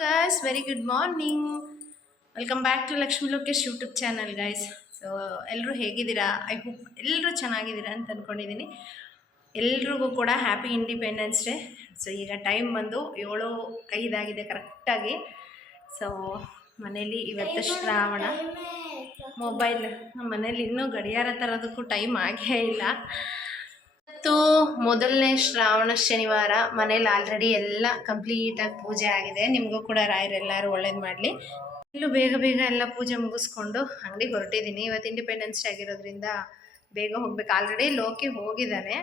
Guys, very good morning. Welcome back to Lakshmi Lokesh YouTube channel guys. So ಎಲ್ಲರೂ ಹೇಗಿದ್ದೀರಾ? I hope ಎಲ್ಲರೂ ಚೆನ್ನಾಗಿದ್ದೀರಾ ಅಂತ ಅಂದ್ಕೊಂಡಿದ್ದೀನಿ. ಎಲ್ರಿಗೂ ಕೂಡ ಹ್ಯಾಪಿ ಇಂಡಿಪೆಂಡೆನ್ಸ್ ಡೇ. ಸೊ ಈಗ ಟೈಮ್ ಬಂದು 7:05 ಆಗಿದೆ ಕರೆಕ್ಟಾಗಿ. ಸೊ ಮನೇಲಿ ಇವತ್ತು ಶ್ರಾವಣ ಮೊಬೈಲ್ ನಮ್ಮ ಮನೇಲಿ ಇನ್ನೂ ಗಡಿಯಾರ ತರೋದಕ್ಕೂ ಟೈಮ್ ಆಗೇ ಇಲ್ಲ. ಇವತ್ತು ಮೊದಲನೇ ಶ್ರಾವಣ ಶನಿವಾರ. ಮನೇಲಿ ಆಲ್ರೆಡಿ ಎಲ್ಲ ಕಂಪ್ಲೀಟಾಗಿ ಪೂಜೆ ಆಗಿದೆ. ನಿಮಗೂ ಕೂಡ ರಾಯರೆಲ್ಲರೂ ಒಳ್ಳೇದು ಮಾಡಲಿ. ಇಲ್ಲೂ ಬೇಗ ಬೇಗ ಎಲ್ಲ ಪೂಜೆ ಮುಗಿಸ್ಕೊಂಡು ಅಂಗಡಿಗೆ ಹೊರಟಿದ್ದೀನಿ. ಇವತ್ತು ಇಂಡಿಪೆಂಡೆನ್ಸ್ ಡೇ ಆಗಿರೋದ್ರಿಂದ ಬೇಗ ಹೋಗ್ಬೇಕು. ಆಲ್ರೆಡಿ ಲೋಕಿ ಹೋಗಿದ್ದಾನೆ.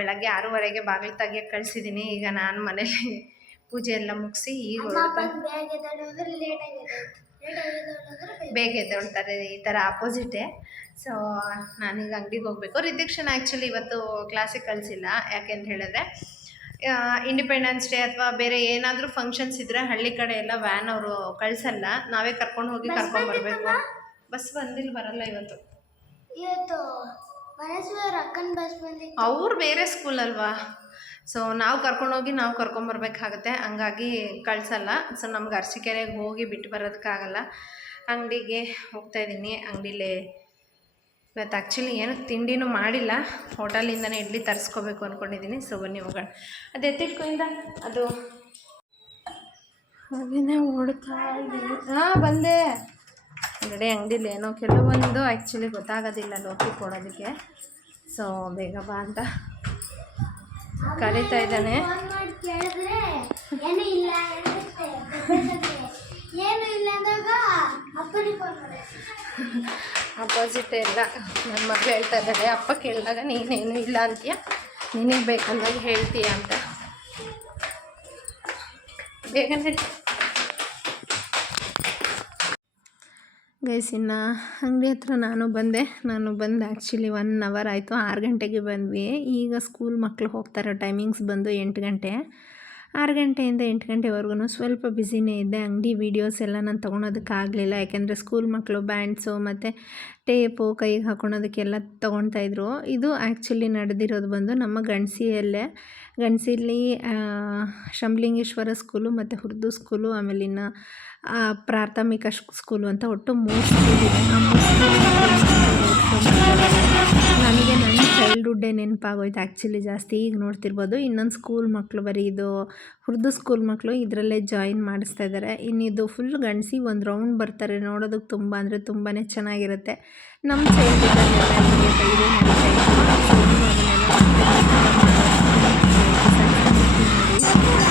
ಬೆಳಗ್ಗೆ 6:30ಗೆ ಬಾಗಿಲು ತೆಗಿಯಕ್ಕೆ ಕಳಿಸಿದ್ದೀನಿ. ಈಗ ನಾನು ಮನೇಲಿ ಪೂಜೆ ಎಲ್ಲ ಮುಗಿಸಿ ಈಗ ಬೇಗ ಎದ್ದೇಳ್ತಾರೆ. ಈ ಥರ ಆಪೋಸಿಟೇ. ಸೊ ನಾನೀಗ ಅಂಗಡಿಗೆ ಹೋಗಬೇಕು. ರಿದಿಕ್ಷನ್ ಆ್ಯಕ್ಚುಲಿ ಇವತ್ತು ಕ್ಲಾಸಿಗೆ ಕಳಿಸಿಲ್ಲ. ಯಾಕೆಂತ ಹೇಳಿದ್ರೆ ಇಂಡಿಪೆಂಡೆನ್ಸ್ ಡೇ ಅಥವಾ ಬೇರೆ ಏನಾದರೂ ಫಂಕ್ಷನ್ಸ್ ಇದ್ದರೆ ಹಳ್ಳಿ ಕಡೆ ಎಲ್ಲ ವ್ಯಾನ್ ಅವರು ಕಳಿಸಲ್ಲ. ನಾವೇ ಕರ್ಕೊಂಡು ಹೋಗಿ ಕರ್ಕೊಂಡ್ಬರ್ಬೇಕು. ಬಸ್ ಬರಲ್ಲ ಇವತ್ತು. ಅವ್ರು ಬೇರೆ ಸ್ಕೂಲ್ ಅಲ್ವಾ. ಸೊ ನಾವು ಕರ್ಕೊಂಡೋಗಿ ನಾವು ಕರ್ಕೊಂಬರ್ಬೇಕಾಗತ್ತೆ. ಹಂಗಾಗಿ ಕಳಿಸಲ್ಲ. ಸೊ ನಮ್ಗೆ ಅರಸೀಕೆರೆಗೆ ಹೋಗಿ ಬಿಟ್ಟು ಬರೋದಕ್ಕಾಗಲ್ಲ. ಅಂಗಡಿಗೆ ಹೋಗ್ತಾಯಿದ್ದೀನಿ. ಅಂಗಡಿಲೇ ಇವತ್ತು ಆ್ಯಕ್ಚುಲಿ ಏನು ತಿಂಡಿನೂ ಮಾಡಿಲ್ಲ. ಹೋಟೆಲಿಂದನೇ ಇಡ್ಲಿ ತರಿಸ್ಕೋಬೇಕು ಅಂದ್ಕೊಂಡಿದ್ದೀನಿ. ಸೊ ಬನ್ನಿ ಹೋಗೋಣ. ಅದು ಎತ್ತಿಟ್ಕೊಯಿಂದ ಅದು ಅದನ್ನೇ ಓಡ್ತಾ ಇದ್ದೀನಿ. ಬಂದೆ ಆಲ್ರೆಡಿ. ಅಂಗಡಿಲಿ ಏನೋ ಕೆಲವೊಂದು ಆ್ಯಕ್ಚುಲಿ ಗೊತ್ತಾಗೋದಿಲ್ಲ ಲೋಕಿ ಕೊಡೋದಕ್ಕೆ. ಸೊ ಬೇಗ ಬಾ ಅಂತ ಕರೀತಾ ಇದ್ದಾನೆ. ಅಪೋಸಿಟ್ ಎಲ್ಲ ನನ್ನ ಮಗಳು ಹೇಳ್ತಾ ಇದ್ದಾಳೆ, ಅಪ್ಪ ಕೇಳಿದಾಗ ನೀನೇನು ಇಲ್ಲ ಅಂತೀಯ, ನಿನಗೆ ಬೇಕಂದಾಗ ಹೇಳ್ತೀಯ ಅಂತ. ಬೇಗನೆ ಗೈಸ್, ಇನ್ನು ಅಂಗಡಿ ಹತ್ರ ನಾನು ಬಂದು ಆ್ಯಕ್ಚುಲಿ 1 ಅವರ್ ಆಯಿತು. 6 ಗಂಟೆಗೆ ಬಂದ್ವಿ. ಈಗ ಸ್ಕೂಲ್ ಮಕ್ಕಳು ಹೋಗ್ತಾರೆ. ಟೈಮಿಂಗ್ಸ್ ಬಂದು 8 ಗಂಟೆ. 6 ಗಂಟೆಯಿಂದ 8 ಗಂಟೆವರೆಗೂ ಸ್ವಲ್ಪ ಬ್ಯುಸಿನೇ ಇದ್ದೆ. ಅಂಗಡಿ ವೀಡಿಯೋಸ್ ಎಲ್ಲ ನಾನು ತೊಗೊಳೋದಕ್ಕಾಗಲಿಲ್ಲ. ಯಾಕೆಂದರೆ ಸ್ಕೂಲ್ ಮಕ್ಕಳು ಬ್ಯಾಂಡ್ಸು ಮತ್ತು ಟೇಪು ಕೈಗೆ ಹಾಕೊಳೋದಕ್ಕೆಲ್ಲ ತೊಗೊಳ್ತಾಯಿದ್ರು. ಇದು ಆ್ಯಕ್ಚುಲಿ ನಡೆದಿರೋದು ಬಂದು ನಮ್ಮ ಗಣಸಿಲಿ ಶಂಭುಲಿಂಗೇಶ್ವರ ಸ್ಕೂಲು ಮತ್ತು ಉರ್ದು ಸ್ಕೂಲು, ಆಮೇಲೆ ಇನ್ನು ಪ್ರಾಥಮಿಕ ಸ್ಕೂಲು ಅಂತ ಒಟ್ಟು 3 ಸ್ಕೂಲ್ ಇದೆ. ಆ 3 ನನಗೆ ನನ್ನ ಚೈಲ್ಡ್ಹುಡ್ಡೇ ನೆನಪಾಗೋಯ್ತು ಆ್ಯಕ್ಚುಲಿ ಜಾಸ್ತಿ. ಈಗ ನೋಡ್ತಿರ್ಬೋದು ಇನ್ನೊಂದು ಸ್ಕೂಲ್ ಮಕ್ಕಳು, ಬರೀ ಇದು ಉರ್ದು ಸ್ಕೂಲ್ ಮಕ್ಕಳು ಇದರಲ್ಲೇ ಜಾಯಿನ್ ಮಾಡಿಸ್ತಾ ಇದ್ದಾರೆ. ಇನ್ನಿದು ಫುಲ್ ಗಣಸಿ ಒಂದು ರೌಂಡ್ ಬರ್ತಾರೆ. ನೋಡೋದಕ್ಕೆ ತುಂಬ ಅಂದರೆ ತುಂಬಾ ಚೆನ್ನಾಗಿರುತ್ತೆ. ನಮ್ಮ ಚೈಲ್ಡ್ಹುಡ್ಡಲ್ಲೆಲ್ಲ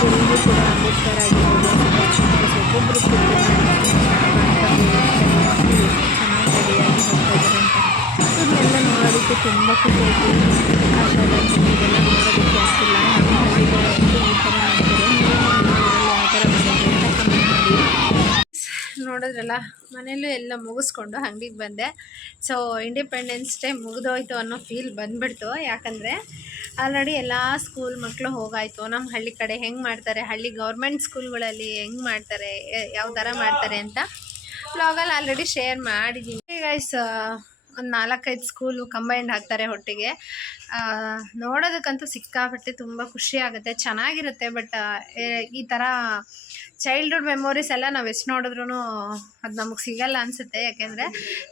ಎಲ್ಲರೂ ಕೂಡ ಅಂಬೇಡ್ಕರ್ ಆಗಿರ್ಬೋದು, ಒಬ್ಬೊಬ್ಬರು ಇದನ್ನೆಲ್ಲ ನೋಡೋದಕ್ಕೆ ತುಂಬ ಖುಷಿ ಆಯಿತು. ಇದೆಲ್ಲ ನೋಡೋದಕ್ಕೆ ಆಗ್ತಿಲ್ಲ. ನಮ್ಮ ಹಳ್ಳಿಗಳಲ್ಲಿ ಈ ಥರ ಮಾಡ್ತಾರೆ. ಯಾವ ಥರ ಮಾಡಿದ್ರೆ ಅಂತ ಕಮೆಂಟ್ ಮಾಡಿ. ನೋಡಿದ್ರಲ್ಲ, ಮನೇಲೂ ಎಲ್ಲ ಮುಗಿಸ್ಕೊಂಡು ಅಂಗಡಿಗೆ ಬಂದೆ. ಸೊ ಇಂಡಿಪೆಂಡೆನ್ಸ್ ಡೇ ಮುಗಿದೋಯ್ತು ಅನ್ನೋ ಫೀಲ್ ಬಂದುಬಿಡ್ತು. ಯಾಕಂದರೆ ಆಲ್ರೆಡಿ ಎಲ್ಲ ಸ್ಕೂಲ್ ಮಕ್ಕಳು ಹೋಗಾಯಿತು. ನಮ್ಮ ಹಳ್ಳಿ ಕಡೆ ಹೆಂಗೆ ಮಾಡ್ತಾರೆ, ಹಳ್ಳಿ ಗೌರ್ಮೆಂಟ್ ಸ್ಕೂಲ್ಗಳಲ್ಲಿ ಹೆಂಗೆ ಮಾಡ್ತಾರೆ, ಯಾವ ಥರ ಮಾಡ್ತಾರೆ ಅಂತ ವ್ಲಾಗಲ್ಲಿ ಆಲ್ರೆಡಿ ಶೇರ್ ಮಾಡಿದ್ದೀನಿ ಗೈಸ್. ಒಂದು 4-5 ಸ್ಕೂಲು ಕಂಬೈಂಡ್ ಹಾಕ್ತಾರೆ ಒಟ್ಟಿಗೆ. ನೋಡೋದಕ್ಕಂತೂ ಸಿಕ್ಕಾಪಟ್ಟೆ ತುಂಬ ಖುಷಿ ಆಗುತ್ತೆ, ಚೆನ್ನಾಗಿರುತ್ತೆ. ಬಟ್ ಈ ಥರ ಚೈಲ್ಡ್ಹುಡ್ ಮೆಮೊರೀಸ್ ಎಲ್ಲ ನಾವು ಎಷ್ಟು ನೋಡಿದ್ರೂ ಅದು ನಮಗೆ ಸಿಗಲ್ಲ ಅನಿಸುತ್ತೆ. ಯಾಕೆಂದರೆ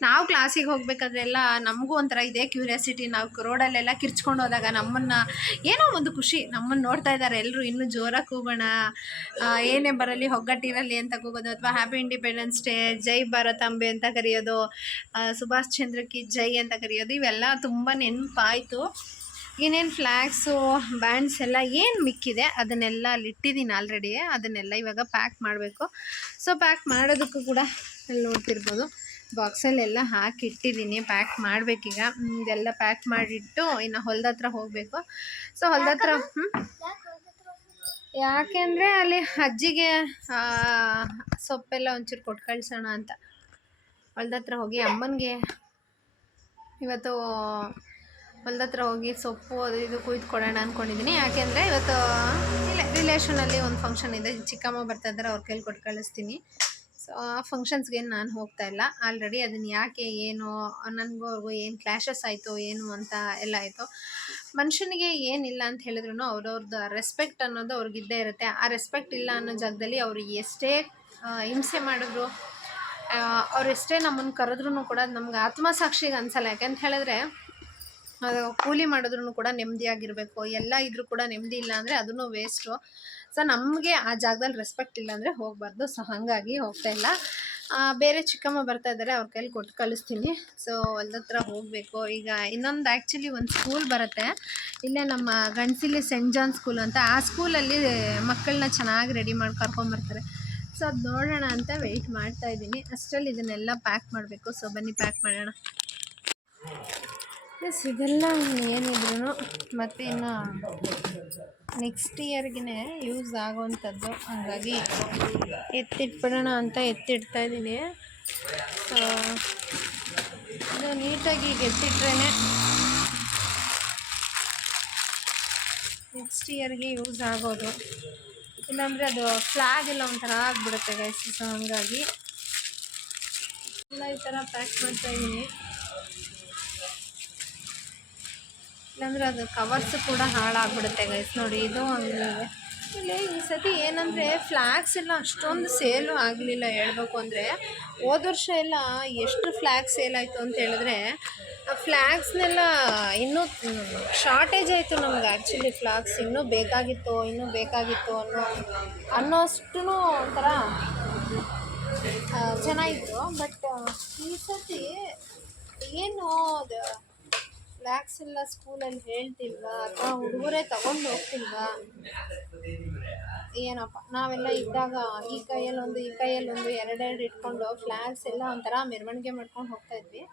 ನಾವು ಕ್ಲಾಸಿಗೆ ಹೋಗಬೇಕಾದ್ರೆಲ್ಲ ನಮಗೂ ಒಂಥರ ಇದೇ ಕ್ಯೂರಿಯಾಸಿಟಿ. ನಾವು ರೋಡಲ್ಲೆಲ್ಲ ಕಿರ್ಚ್ಕೊಂಡು ಹೋದಾಗ ನಮ್ಮನ್ನು ಏನೋ ಒಂದು ಖುಷಿ, ನಮ್ಮನ್ನು ನೋಡ್ತಾ ಇದ್ದಾರೆ ಎಲ್ಲರೂ, ಇನ್ನೂ ಜೋರಾಗಿ ಕೂಗೋಣ, ಏನೇ ಬರಲಿ ಒಗ್ಗಟ್ಟಿರಲಿ ಅಂತ ಕೂಗೋದು, ಅಥವಾ ಹ್ಯಾಪಿ ಇಂಡಿಪೆಂಡೆನ್ಸ್ ಡೇ, ಜೈ ಭಾರತಾಂಬೆ ಅಂತ ಕರೆಯೋದು, ಸುಭಾಷ್ ಚಂದ್ರಕಿ ಜೈ ಅಂತ ಕರೆಯೋದು, ಇವೆಲ್ಲ ತುಂಬ ನೆನಪಾಯಿತು. ಇನ್ನೇನು ಫ್ಲ್ಯಾಗ್ಸು ಬ್ಯಾಂಡ್ಸ್ ಎಲ್ಲ ಏನು ಮಿಕ್ಕಿದೆ ಅದನ್ನೆಲ್ಲ ಅಲ್ಲಿ ಇಟ್ಟಿದ್ದೀನಿ ಆಲ್ರೆಡಿ. ಅದನ್ನೆಲ್ಲ ಇವಾಗ ಪ್ಯಾಕ್ ಮಾಡಬೇಕು. ಸೊ ಪ್ಯಾಕ್ ಮಾಡೋದಕ್ಕೂ ಕೂಡ ಅಲ್ಲಿ ನೋಡ್ತಿರ್ಬೋದು ಬಾಕ್ಸಲ್ಲೆಲ್ಲ ಹಾಕಿ ಇಟ್ಟಿದ್ದೀನಿ. ಪ್ಯಾಕ್ ಮಾಡಬೇಕೀಗ. ಇದೆಲ್ಲ ಪ್ಯಾಕ್ ಮಾಡಿಟ್ಟು ಇನ್ನು ಹೊಲದ ಹತ್ರ ಹೋಗಬೇಕು. ಸೊ ಹೊಲದ ಹತ್ರ ಯಾಕೆಂದರೆ ಅಲ್ಲಿ ಅಜ್ಜಿಗೆ ಸೊಪ್ಪೆಲ್ಲ ಒಂಚೂರು ಕೊಟ್ಟು ಕಳ್ಸೋಣ ಅಂತ ಹೊಲದ ಹತ್ರ ಹೋಗಿ ಅಮ್ಮನಿಗೆ ಇವತ್ತು ಹೊಲದ ಹತ್ರ ಹೋಗಿ ಸೊಪ್ಪು ಅದು ಇದು ಕುಯ್ದು ಕೊಡೋಣ ಅಂದ್ಕೊಂಡಿದ್ದೀನಿ. ಯಾಕೆಂದರೆ ಇವತ್ತು ಇಲ್ಲ ರಿಲೇಷನಲ್ಲಿ ಒಂದು ಫಂಕ್ಷನ್ ಇದೆ, ಚಿಕ್ಕಮ್ಮ ಬರ್ತಾ ಇದ್ದಾರೆ, ಅವ್ರ ಕೈಲಿ ಕೊಟ್ಟು ಕಳಿಸ್ತೀನಿ. ಸೊ ಆ ಫಂಕ್ಷನ್ಸ್ಗೇನು ನಾನು ಹೋಗ್ತಾ ಇಲ್ಲ. ಆಲ್ರೆಡಿ ಅದನ್ನು ಯಾಕೆ ಏನು ನನಗೂ ಅವ್ರಿಗೂ ಏನು ಕ್ಲ್ಯಾಶಸ್ ಆಯಿತು ಏನು ಅಂತ ಎಲ್ಲ ಆಯಿತು. ಮನುಷ್ಯನಿಗೆ ಏನಿಲ್ಲ ಅಂತ ಹೇಳಿದ್ರು ಅವ್ರವ್ರದ್ದು ರೆಸ್ಪೆಕ್ಟ್ ಅನ್ನೋದು ಅವ್ರಿಗಿದ್ದೇ ಇರುತ್ತೆ. ಆ ರೆಸ್ಪೆಕ್ಟ್ ಇಲ್ಲ ಅನ್ನೋ ಜಾಗದಲ್ಲಿ ಅವರು ಎಷ್ಟೇ ಹಿಂಸೆ ಮಾಡಿದ್ರು, ಅವರೆಷ್ಟೇ ನಮ್ಮನ್ನು ಕರೆದ್ರೂ ಕೂಡ ನಮ್ಗೆ ಆತ್ಮಸಾಕ್ಷಿಗೆ ಅನಿಸಲ್ಲ. ಯಾಕೆಂತ ಹೇಳಿದ್ರೆ ಕೂಲಿ ಮಾಡಿದ್ರೂ ಕೂಡ ನೆಮ್ಮದಿಯಾಗಿರಬೇಕು. ಎಲ್ಲ ಇದ್ರೂ ಕೂಡ ನೆಮ್ಮದಿ ಇಲ್ಲ ಅಂದರೆ ಅದೂ ವೇಸ್ಟು. ಸೊ ನಮಗೆ ಆ ಜಾಗದಲ್ಲಿ ರೆಸ್ಪೆಕ್ಟ್ ಇಲ್ಲ ಅಂದರೆ ಹೋಗಬಾರ್ದು. ಸೊ ಹಾಗಾಗಿ ಹೋಗ್ತಾಯಿಲ್ಲ. ಬೇರೆ ಚಿಕ್ಕಮ್ಮ ಬರ್ತಾ ಇದ್ದಾರೆ, ಅವ್ರ ಕೈಲಿ ಕೊಟ್ಟು ಕಳಿಸ್ತೀನಿ. ಸೊ ಹೊಲ್ದ ಹತ್ರ ಹೋಗಬೇಕು. ಈಗ ಇನ್ನೊಂದು ಆ್ಯಕ್ಚುಲಿ ಒಂದು ಸ್ಕೂಲ್ ಬರುತ್ತೆ ಇಲ್ಲೇ ನಮ್ಮ ಗಂಡಸಿಲಿ ಸೆಂಟ್ ಜಾನ್ ಸ್ಕೂಲ್ ಅಂತ. ಆ ಸ್ಕೂಲಲ್ಲಿ ಮಕ್ಕಳನ್ನ ಚೆನ್ನಾಗಿ ರೆಡಿ ಮಾಡಿ ಕರ್ಕೊಂಬರ್ತಾರೆ. ಸೊ ಅದು ನೋಡೋಣ ಅಂತ ವೆಯ್ಟ್ ಮಾಡ್ತಾಯಿದ್ದೀನಿ. ಅಷ್ಟರಲ್ಲಿ ಇದನ್ನೆಲ್ಲ ಪ್ಯಾಕ್ ಮಾಡಬೇಕು. ಸೊ ಬನ್ನಿ ಪ್ಯಾಕ್ ಮಾಡೋಣ. ಎಸ್, ಇದೆಲ್ಲ ಏನಿದ್ರು ಮತ್ತು ಇನ್ನು ನೆಕ್ಸ್ಟ್ ಇಯರ್ಗೆ ಯೂಸ್ ಆಗೋವಂಥದ್ದು. ಹಾಗಾಗಿ ಎತ್ತಿಟ್ಬಿಡೋಣ ಅಂತ ಎತ್ತಿಡ್ತಾಯಿದ್ದೀನಿ. ಸೊ ಇದು ನೀಟಾಗಿ ಈಗ ಎತ್ತಿಟ್ರೇ ನೆಕ್ಸ್ಟ್ ಇಯರ್ಗೆ ಯೂಸ್ ಆಗೋದು. ಇಲ್ಲಾಂದರೆ ಅದು ಫ್ಲ್ಯಾಗ್ ಎಲ್ಲ ಒಂಥರ ಆಗಿಬಿಡುತ್ತೆ ಗೈಸ್. ಸೊ ಹಾಗಾಗಿ ಎಲ್ಲ ಈ ಥರ ಪ್ಯಾಕ್ ಮಾಡ್ತಾಯಿದ್ದೀನಿ. ಇಲ್ಲಾಂದರೆ ಅದು ಕವರ್ಸು ಕೂಡ ಹಾಳಾಗ್ಬಿಡುತ್ತೆ ಗೈಸ್. ನೋಡಿ ಇದು ಹಂಗಿದೆ. ಇಲ್ಲಿ ಈ ಸತಿ ಏನಂದರೆ ಫ್ಲ್ಯಾಗ್ಸ್ ಎಲ್ಲ ಅಷ್ಟೊಂದು ಸೇಲು ಆಗಲಿಲ್ಲ ಹೇಳ್ಬೇಕು ಅಂದರೆ. ಹೋದ ವರ್ಷ ಎಲ್ಲ ಎಷ್ಟು ಫ್ಲ್ಯಾಗ್ ಸೇಲ್ ಆಯಿತು ಅಂತ ಹೇಳಿದ್ರೆ ಆ ಫ್ಲ್ಯಾಗ್ಸ್ನೆಲ್ಲ ಇನ್ನೂ ಶಾರ್ಟೇಜ್ ಆಯಿತು ನಮ್ಗೆ. ಆ್ಯಕ್ಚುಲಿ ಫ್ಲ್ಯಾಗ್ಸ್ ಇನ್ನೂ ಬೇಕಾಗಿತ್ತು ಅನ್ನೋಷ್ಟು ಒಂಥರ ಚೆನ್ನಾಗಿತ್ತು. ಬಟ್ ಈ ಸತಿ ಏನು ಅದು ಫ್ಲ್ಯಾಗ್ಸ್ ಎಲ್ಲ ಸ್ಕೂಲಲ್ಲಿ ಹೇಳ್ತಿಲ್ವಾ ಅಥವಾ ಹುಡುಗರೇ ತಗೊಂಡು ಹೋಗ್ತಿಲ್ವಾ ಏನಪ್ಪ. ನಾವೆಲ್ಲ ಇದ್ದಾಗ ಈ ಕೈಯಲ್ಲೊಂದು ಎರಡೆರಡು ಇಟ್ಕೊಂಡು ಫ್ಲ್ಯಾಗ್ಸ್ ಎಲ್ಲ ಒಂಥರ ಮೆರವಣಿಗೆ ಮಾಡ್ಕೊಂಡು ಹೋಗ್ತಾಯಿದ್ವಿ.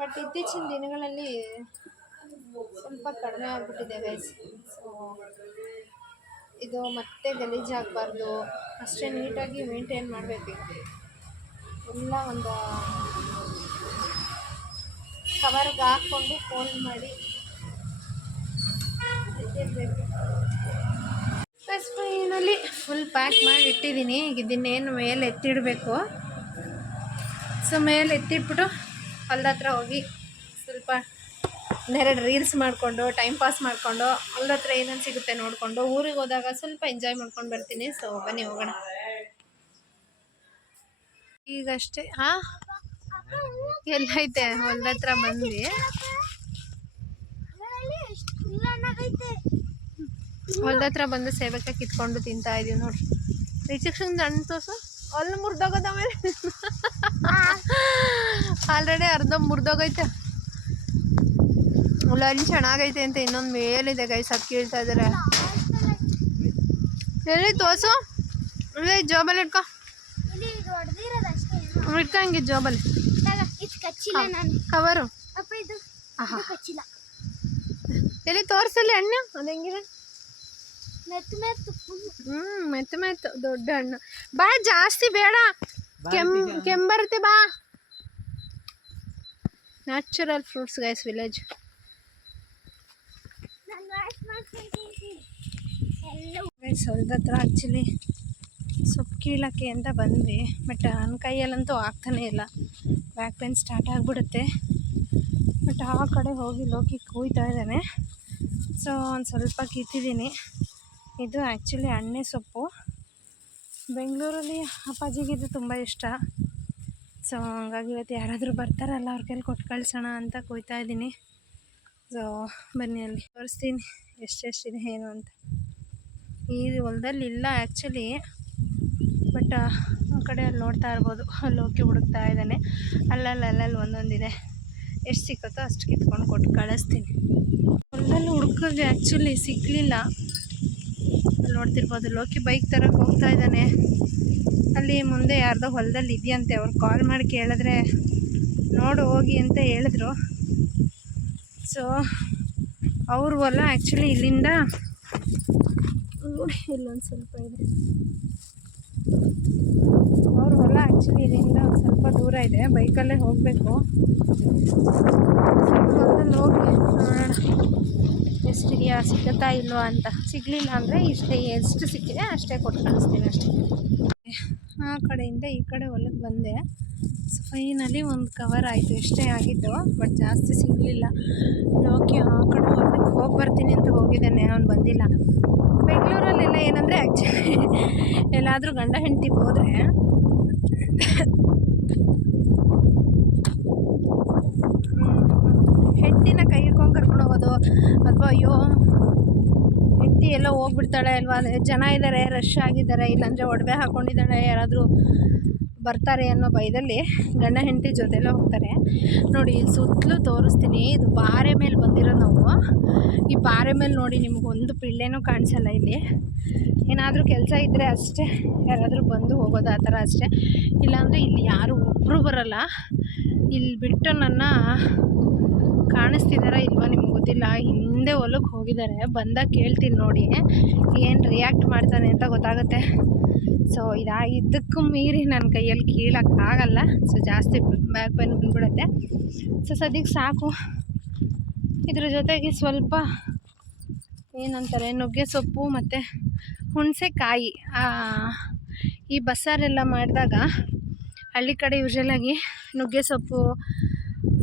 ಬಟ್ ಇತ್ತೀಚಿನ ದಿನಗಳಲ್ಲಿ ಸ್ವಲ್ಪ ಕಡಿಮೆ ಆಗಿಬಿಟ್ಟಿದೆ ಗೈಸ್. ಸೊ ಇದು ಮತ್ತೆ ಗಲೀಜಾಗಬಾರ್ದು, ಅಷ್ಟೇ ನೀಟಾಗಿ ಮೇಂಟೈನ್ ಮಾಡಬೇಕು. ಎಲ್ಲ ಒಂದು ಕವರ್ಗೆ ಹಾಕ್ಕೊಂಡು ಫೋಲ್ಡ್ ಮಾಡಿ ಇಟ್ಟಿರಬೇಕು. ಫೈನಲಿ ಫುಲ್ ಪ್ಯಾಕ್ ಮಾಡಿ ಇಟ್ಟಿದ್ದೀನಿ. ಈಗ ಇದನ್ನೇನು ಮೇಲೆ ಎತ್ತಿಡಬೇಕು. ಸೊ ಮೇಲೆ ಎತ್ತಿಟ್ಬಿಟ್ಟು ಹೊಲ್ದ ಹತ್ರ ಹೋಗಿ ಸ್ವಲ್ಪ ಒಂದೆರಡು ರೀಲ್ಸ್ ಮಾಡಿಕೊಂಡು ಟೈಮ್ ಪಾಸ್ ಮಾಡಿಕೊಂಡು ಹೊಲ್ದ ಹತ್ರ ಏನೇನು ಸಿಗುತ್ತೆ ನೋಡಿಕೊಂಡು ಊರಿಗೆ ಹೋದಾಗ ಸ್ವಲ್ಪ ಎಂಜಾಯ್ ಮಾಡ್ಕೊಂಡು ಬರ್ತೀನಿ. ಸೊ ಬನ್ನಿ ಹೋಗೋಣ. ಈಗಷ್ಟೇ ಎಲ್ಲೈತೆ ಹೊಲ್ದ ಹತ್ರ ಬಂದ್ವಿ. ಹೊಲ್ದ ಹತ್ರ ಬಂದು ಸೇಬಕ್ಕ ಕಿತ್ಕೊಂಡು ತಿಂತಾ ಇದೀವಿ ನೋಡಿ. ರಿಚಿಕ್ಷನ್ ಹಣ್ಣು ತೋರ್ಸು. ಅಲ್ಲಿ ಮುರಿದೋಗೋದ ಮೇಲೆ ಆಲ್ರೆಡಿ ಅರ್ಧ ಮುರಿದೋಗೈತೆ. ಲಂಚ್ ಚೆನ್ನಾಗೈತೆ ಅಂತ ಇನ್ನೊಂದು ಮೇಲಿದೆ ಗೈಸ್, ಅದು ಕೇಳ್ತಾ ಇದ್ದಾರೆ. ಎಲ್ಲಿ ತೋರ್ಸು. ಇಲ್ಲ ಜಾಬಲ್ಲಿ ಇಟ್ಕೊ ಹಂಗೆ ಜಾಬಲ್ಲಿ ಕವರು. ಎಲ್ಲಿ ತೋರಿಸಲಿ ಹಣ್ಣು ಅದು ಹೆಂಗಿದೆ. ಮೆತ್ತ ದೊಡ್ಡ ಹಣ್ಣು. ಬಾ ಜಾಸ್ತಿ ಬೇಡ, ಕೆಂಬರುತ್ತೆ ಬಾ. Natural fruits guys, village. Guys ಹೊಲ್ದ ಹತ್ರ ಆ್ಯಕ್ಚುಲಿ ಸೊಪ್ಪು ಕೀಳಕ್ಕೆ ಅಂತ ಬಂದ್ವಿ. ಬಟ್ ನನ್ನ ಕೈಯಲ್ಲಂತೂ ಆಗ್ತಾನೇ ಇಲ್ಲ, ಬ್ಯಾಕ್ ಪೇನ್ ಸ್ಟಾರ್ಟ್ ಆಗಿಬಿಡುತ್ತೆ. ಬಟ್ ಆ ಕಡೆ ಹೋಗಿ ಲೋಕಿ ಕೂಯ್ತಾ ಇದ್ದಾನೆ. ಸೊ ಒಂದು ಸ್ವಲ್ಪ ಕಿತ್ತಿದ್ದೀನಿ. ಇದು ಆ್ಯಕ್ಚುಲಿ ಎಣ್ಣೆ ಸೊಪ್ಪು. ಬೆಂಗಳೂರಲ್ಲಿ ಅಪ್ಪಾಜಿಗೆ ಇದು ತುಂಬ ಇಷ್ಟ. ಸೊ ಹಂಗಾಗಿ ಇವತ್ತು ಯಾರಾದರೂ ಬರ್ತಾರಲ್ಲ ಅವ್ರ ಕೈಲಿ ಕೊಟ್ಟು ಕಳಿಸೋಣ ಅಂತ ಕೂಯ್ತಾ ಇದ್ದೀನಿ. ಸೊ ಬನ್ನಿ ಅಲ್ಲಿ ತೋರಿಸ್ತೀನಿ ಎಷ್ಟೆಷ್ಟಿದೆ ಏನು ಅಂತ. ಈ ಹೊಲದಲ್ಲಿ ಇಲ್ಲ ಆ್ಯಕ್ಚುಲಿ, ಬಟ್ ಆ ಕಡೆ ಅಲ್ಲಿ ನೋಡ್ತಾ ಇರ್ಬೋದು. ಲೋಕಿ ಹುಡುಕ್ತಾ ಇದ್ದಾನೆ. ಅಲ್ಲಲ್ಲಿ ಒಂದೊಂದಿದೆ. ಎಷ್ಟು ಸಿಕ್ಕುತ್ತೋ ಅಷ್ಟು ಕಿತ್ಕೊಂಡು ಕೊಟ್ಟು ಕಳಿಸ್ತೀನಿ. ಹೊಲದಲ್ಲಿ ಹುಡುಕಿದ್ವಿ ಆ್ಯಕ್ಚುಲಿ ಸಿಕ್ಕಲಿಲ್ಲ. ಅಲ್ಲಿ ನೋಡ್ತಿರ್ಬೋದು ಲೋಕಿ ಬೈಕ್ ತರಕ್ಕೆ ಹೋಗ್ತಾ ಇದ್ದಾನೆ. ಅಲ್ಲಿ ಮುಂದೆ ಯಾರ್ದೋ ಹೊಲದಲ್ಲಿ ಇದೆಯಂತೆ. ಅವ್ರು ಕಾಲ್ ಮಾಡಿ ಕೇಳಿದ್ರೆ ನೋಡು ಹೋಗಿ ಅಂತ ಹೇಳಿದ್ರು. ಸೊ ಅವ್ರ ಹೊಲ ಆ್ಯಕ್ಚುಲಿ ಇಲ್ಲಿಂದ ನೋಡಿ ಇಲ್ಲೊಂದು ಸ್ವಲ್ಪ ಇದೆ. ಅವ್ರ ಹೊಲ ಆ್ಯಕ್ಚುಲಿ ಇಲ್ಲಿಂದ ಒಂದು ಸ್ವಲ್ಪ ದೂರ ಇದೆ, ಬೈಕಲ್ಲೇ ಹೋಗಬೇಕು. ಹೊಲದಲ್ಲಿ ಹೋಗಿ ನೋಡೋಣ ಎಷ್ಟಿದೆಯಾ, ಸಿಗುತ್ತಾ ಇಲ್ವಾ ಅಂತ. ಸಿಗಲಿಲ್ಲ ಅಂದರೆ ಎಷ್ಟು ಸಿಕ್ಕಿದೆ ಅಷ್ಟೇ ಕೊಟ್ಟು ಕಳಿಸ್ತೀನಿ ಅಷ್ಟೇ. ಆ ಕಡೆಯಿಂದ ಈ ಕಡೆ ಹೊಲಕ್ಕೆ ಬಂದೆ. ಸೊ ಫೈನಲಿ ಒಂದು ಕವರ್ ಆಯಿತು, ಎಷ್ಟೇ ಆಗಿದ್ದು, ಬಟ್ ಜಾಸ್ತಿ ಸಿಗಲಿಲ್ಲ. ಲೋಕಿ ಆ ಕಡೆ ಹೊಲಕ್ಕೆ ಹೋಗಿ ಬರ್ತೀನಿ ಅಂತ ಹೋಗಿದ್ದಾನೆ, ಅವ್ನು ಬಂದಿಲ್ಲ. ಬೆಂಗಳೂರಲ್ಲೆಲ್ಲ ಏನಂದರೆ ಆ್ಯಕ್ಚುಲಿ ಎಲ್ಲಾದರೂ ಗಂಡ ಹೆಂಡತಿ ಹೋದರೆ ಹೆಂಡತಿನ ಕೈ ಹಿಡ್ಕೊಂಡು ಕರ್ಕೊಂಡು ಹೋಗೋದು, ಅಥವಾ ಅಯ್ಯೋ ಹೆಂಡತಿ ಎಲ್ಲೋ ಹೋಗ್ಬಿಡ್ತಾಳೆ ಅಲ್ವಾ, ಜನ ಇದ್ದಾರೆ, ರಶ್ ಆಗಿದ್ದಾರೆ, ಇಲ್ಲಾಂದರೆ ಒಡವೆ ಹಾಕ್ಕೊಂಡಿದ್ದಾಳೆ, ಯಾರಾದರೂ ಬರ್ತಾರೆ ಅನ್ನೋ ಭಯದಲ್ಲಿ ಗಂಡ ಹೆಂಡತಿ ಜೊತೆಲ್ಲ ಹೋಗ್ತಾರೆ. ನೋಡಿ ಇಲ್ಲಿ ಸುತ್ತಲೂ ತೋರಿಸ್ತೀನಿ, ಇದು ಪಾರೆ ಮೇಲೆ ಬಂದಿರೋದು ನಾವು. ಈ ಪಾರೆ ಮೇಲೆ ನೋಡಿ ನಿಮಗೊಂದು ಪಿಳ್ಳೆನೂ ಕಾಣಿಸಲ್ಲ. ಇಲ್ಲಿ ಏನಾದರೂ ಕೆಲಸ ಇದ್ದರೆ ಅಷ್ಟೇ ಯಾರಾದರೂ ಬಂದು ಹೋಗೋದು, ಆ ಥರ ಅಷ್ಟೇ. ಇಲ್ಲಾಂದರೆ ಇಲ್ಲಿ ಯಾರು ಒಬ್ಬರು ಬರಲ್ಲ. ಇಲ್ಲಿ ಬಿಟ್ಟು ನನ್ನ ಕಾಣಿಸ್ತಿದಾರ ಇಲ್ವಾ ನಿಮ್ಗೆ ಗೊತ್ತಿಲ್ಲ, ಹಿಂದೆ ಹೊಲಕ್ಕೆ ಹೋಗಿದ್ದಾರೆ. ಬಂದಾಗ ಕೇಳ್ತೀನಿ ನೋಡಿ ಏನು ರಿಯಾಕ್ಟ್ ಮಾಡ್ತಾನೆ ಅಂತ ಗೊತ್ತಾಗುತ್ತೆ. ಸೊ ಇದಕ್ಕೂ ಮೀರಿ ನನ್ನ ಕೈಯಲ್ಲಿ ಕೀಳೋಕ್ಕಾಗಲ್ಲ. ಸೊ ಜಾಸ್ತಿ ಬ್ಯಾಕ್ ಪೇನ್ ಬಂದ್ಬಿಡುತ್ತೆ. ಸೊ ಸದ್ಯಕ್ಕೆ ಸಾಕು. ಇದ್ರ ಜೊತೆಗೆ ಸ್ವಲ್ಪ ಏನಂತಾರೆ ನುಗ್ಗೆ ಸೊಪ್ಪು ಮತ್ತು ಹುಣಸೆಕಾಯಿ, ಈ ಬಸ್ಸಾರೆಲ್ಲ ಮಾಡಿದಾಗ ಹಳ್ಳಿ ಕಡೆ ಯೂಶ್ವಲಾಗಿ ನುಗ್ಗೆ ಸೊಪ್ಪು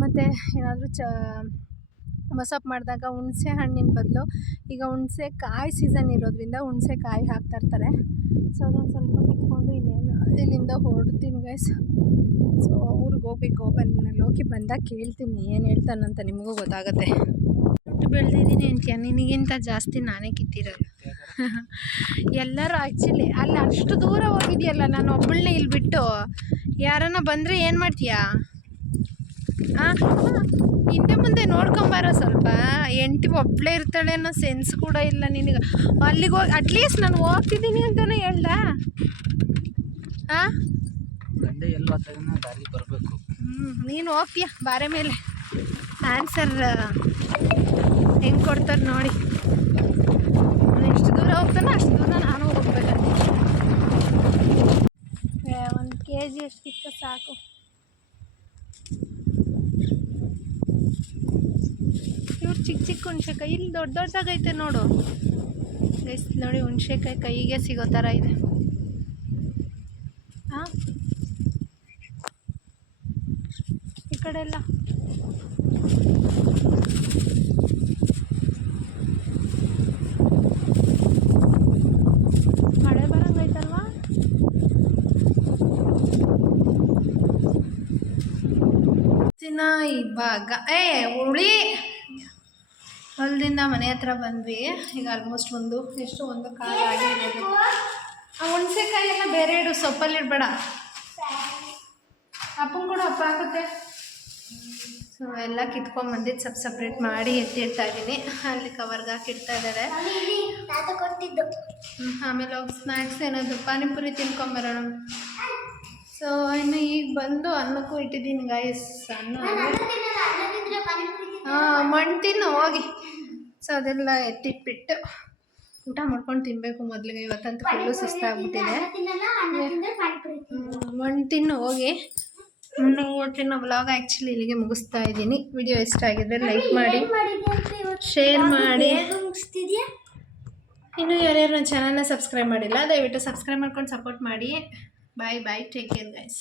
ಮತ್ತು ಏನಾದರೂ ಮೊಸಪ್ಪು ಮಾಡಿದಾಗ ಹುಣಸೆ ಹಣ್ಣಿನ ಬದಲು ಈಗ ಹುಣಸೆಕಾಯಿ ಸೀಸನ್ ಇರೋದ್ರಿಂದ ಹುಣಸೆಕಾಯಿ ಹಾಕ್ತಾಯಿರ್ತಾರೆ. ಸೊ ಅದೊಂದು ಸ್ವಲ್ಪ ಕಿತ್ಕೊಂಡು ಇಲ್ಲಿಂದ ಹೊರಡ್ತೀನಿ ಗೈಸ್. ಸೊ ಊರಿಗೆ ಹೋಗ್ಬೇಕು. ಲೋಕಿ ಬಂದಾಗ ಕೇಳ್ತೀನಿ ಏನು ಹೇಳ್ತಾನಂತ, ನಿಮಗೂ ಗೊತ್ತಾಗುತ್ತೆ. ಹುಟ್ಟು ಬೆಳೆದಿದ್ದೀನಿ ಅಂತೀಯ, ನಿನಗಿಂತ ಜಾಸ್ತಿ ನಾನೇ ಕಿತ್ತಿರೋದು. ಎಲ್ಲರೂ ಆ್ಯಕ್ಚುಲಿ ಅಲ್ಲಿ ಅಷ್ಟು ದೂರ ಹೋಗಿದೆಯಲ್ಲ, ನಾನು ಒಬ್ಬಳನ್ನೇ ಇಲ್ಲಿ ಬಿಟ್ಟು ಯಾರನ್ನ ಬಂದರೆ ಏನು ಮಾಡ್ತೀಯಾ? ಹಿಂದೆ ಮುಂದೆ ನೋಡ್ಕೊಂಬಾರೋ ಸ್ವಲ್ಪ. ಹೆಂಡತಿ ಒಬ್ಬಳೇ ಇರ್ತಾಳೆ ಅನ್ನೋ ಸೆನ್ಸ್ ಕೂಡ ಇಲ್ಲ ನಿನಗೆ. ಅಲ್ಲಿಗೆ ಹೋಗಿ ಅಟ್ಲೀಸ್ಟ್ ನಾನು ಹೋಗ್ತಿದ್ದೀನಿ ಅಂತಲೇ ಹೇಳ್ದ. ನೀನು ಹೋಗ್ತೀಯ ಬಾರೆ ಮೇಲೆ. ಆನ್ಸರ್ ಹೆಂಗೆ ಕೊಡ್ತಾರೆ ನೋಡಿ. ಎಷ್ಟು ದೂರ ಹೋಗ್ತಾನೆ ಅಷ್ಟು ದೂರ ನಾನು ಹೋಗ್ಬೇಕಂತ. 1 kg ಅಷ್ಟಿತ್ತು ಸಾಕು. ಇವ್ರು ಚಿಕ್ಕ ಚಿಕ್ಕ ಹುಣ್ಸೆಕಾಯಿ, ಇಲ್ಲಿ ದೊಡ್ಡ ದೊಡ್ಡದಾಗೈತೆ ನೋಡು ಗೈಸ್. ನೋಡಿ ಹುಣ್ಸೆಕಾಯಿ ಕೈಗೆ ಸಿಗೋ ಥರ ಇದೆ. ಹಾಂ ಈ ಕಡೆ ಎಲ್ಲ ಮಳೆ ಬರಂಗೈತಲ್ವಾ. ಇವಾಗ ಹುಳಿ ಹೊಲದಿಂದ ಮನೆ ಹತ್ರ ಬಂದ್ವಿ. ಈಗ ಆಲ್ಮೋಸ್ಟ್ ಒಂದು ಕಾಲ ಆಗಿರ್ಬೋದು. ಆ ಹುಣಸೆಕಾಯಿ ಎಲ್ಲ ಬೇರೆ ಇಡು, ಸೊಪ್ಪಲ್ಲಿ ಇಡಬೇಡ. ಅಪ್ಪನ ಕೂಡ ಅಪ್ಪ ಆಗುತ್ತೆ. ಸೊ ಎಲ್ಲ ಕಿತ್ಕೊಂಡ್ಬಂದಿದ್ದು ಸಪ್ರೇಟ್ ಮಾಡಿ ಎತ್ತಿಡ್ತಾ ಇದ್ದೀನಿ. ಅಲ್ಲಿ ಕವರ್ಗೆ ಹಾಕಿಡ್ತಾ ಇದ್ದಾರೆ. ಆಮೇಲೆ ಹೋಗಿ ಸ್ನ್ಯಾಕ್ಸ್ ಏನಾದ್ರು ಪಾನಿಪುರಿ ತಿನ್ಕೊಂಬರೋಣ. ಸೊ ಇನ್ನು ಈಗ ಬಂದು ಅನ್ನಕ್ಕೂ ಇಟ್ಟಿದ್ದೀನಿ ಗೈಸ್. ಮಣ್ಣು ತಿನ್ನು ಹೋಗಿ. ಸೊ ಅದೆಲ್ಲ ಎತ್ತಿಟ್ಬಿಟ್ಟು ಊಟ ಮಾಡ್ಕೊಂಡು ತಿನ್ನಬೇಕು ಮೊದಲಿಗೆ. ಇವತ್ತಂತೂ ಫುಲ್ಲು ಸುಸ್ತಾಗ್ಬಿಟ್ಟಿದೆ. ಮಣ್ಣು ತಿನ್ನು ಹೋಗಿ. ಇವತ್ತಿನ ವ್ಲಾಗ್ ಆ್ಯಕ್ಚುಲಿ ಇಲ್ಲಿಗೆ ಮುಗಿಸ್ತಾ ಇದ್ದೀನಿ. ವಿಡಿಯೋ ಇಷ್ಟ ಆಗಿದ್ರೆ ಲೈಕ್ ಮಾಡಿ, ಶೇರ್ ಮಾಡಿ. ಇನ್ನು ಯಾರ್ಯಾರು ನನ್ನ ಚಾನಲ್ನ ಸಬ್ಸ್ಕ್ರೈಬ್ ಮಾಡಿಲ್ಲ ದಯವಿಟ್ಟು ಸಬ್ಸ್ಕ್ರೈಬ್ ಮಾಡ್ಕೊಂಡು ಸಪೋರ್ಟ್ ಮಾಡಿ. Bye take care guys.